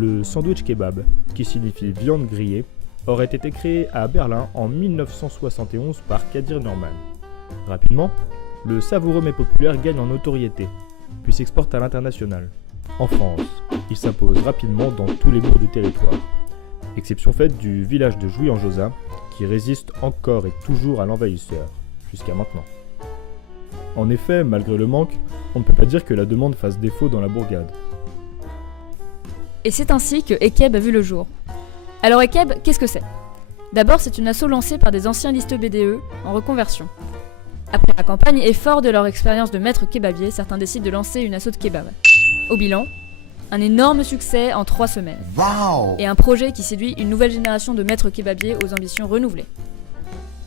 Le sandwich kebab, qui signifie viande grillée, aurait été créé à Berlin en 1971 par Kadir Norman. Rapidement, le savoureux mais populaire gagne en notoriété, puis s'exporte à l'international. En France, il s'impose rapidement dans tous les bourgs du territoire, exception faite du village de Jouy-en-Josas, qui résiste encore et toujours à l'envahisseur, jusqu'à maintenant. En effet, malgré le manque, on ne peut pas dire que la demande fasse défaut dans la bourgade. Et c'est ainsi que Ekeb a vu le jour. Alors Ekeb, qu'est-ce que c'est ? D'abord, c'est une asso lancée par des anciens listeux BDE en reconversion. Après la campagne et fort de leur expérience de maître kebabier, certains décident de lancer une asso de kebab. Au bilan, un énorme succès en 3 semaines. Wow. Et un projet qui séduit une nouvelle génération de maîtres kebabiers aux ambitions renouvelées.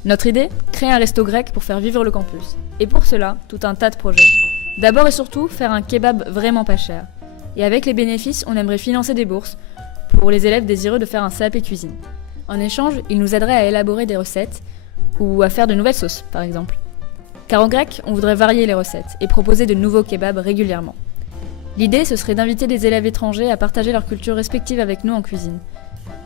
Notre idée ? Créer un resto grec pour faire vivre le campus. Et pour cela, tout un tas de projets. D'abord et surtout, faire un kebab vraiment pas cher. Et avec les bénéfices, on aimerait financer des bourses pour les élèves désireux de faire un CAP cuisine. En échange, ils nous aideraient à élaborer des recettes ou à faire de nouvelles sauces, par exemple. Car en grec, on voudrait varier les recettes et proposer de nouveaux kebabs régulièrement. L'idée, ce serait d'inviter des élèves étrangers à partager leur culture respective avec nous en cuisine.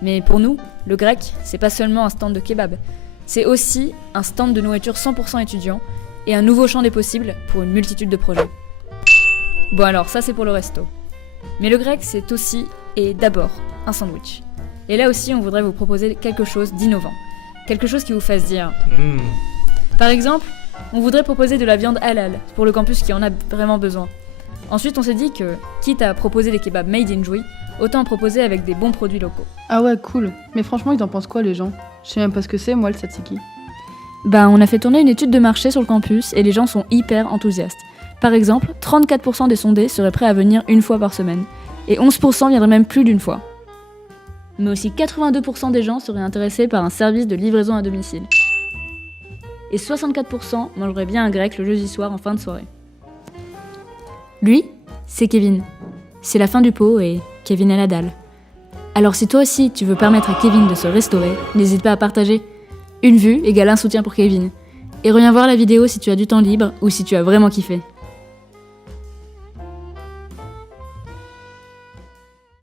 Mais pour nous, le grec, c'est pas seulement un stand de kebab, c'est aussi un stand de nourriture 100% étudiant et un nouveau champ des possibles pour une multitude de projets. Bon alors, ça c'est pour le resto. Mais le grec, c'est aussi et d'abord un sandwich. Et là aussi, on voudrait vous proposer quelque chose d'innovant. Quelque chose qui vous fasse dire... Par exemple, on voudrait proposer de la viande halal pour le campus qui en a vraiment besoin. Ensuite, on s'est dit que, quitte à proposer des kebabs made in Jouy, autant en proposer avec des bons produits locaux. Ah ouais, cool. Mais franchement, ils en pensent quoi les gens ? Je sais même pas ce que c'est, moi, le tzatziki. On a fait tourner une étude de marché sur le campus et les gens sont hyper enthousiastes. Par exemple, 34% des sondés seraient prêts à venir une fois par semaine. Et 11% viendraient même plus d'une fois. Mais aussi 82% des gens seraient intéressés par un service de livraison à domicile. Et 64% mangeraient bien un grec le jeudi soir en fin de soirée. Lui, c'est Kevin. C'est la fin du pot et Kevin a la dalle. Alors si toi aussi tu veux permettre à Kevin de se restaurer, n'hésite pas à partager. Une vue égale un soutien pour Kevin. Et reviens voir la vidéo si tu as du temps libre ou si tu as vraiment kiffé.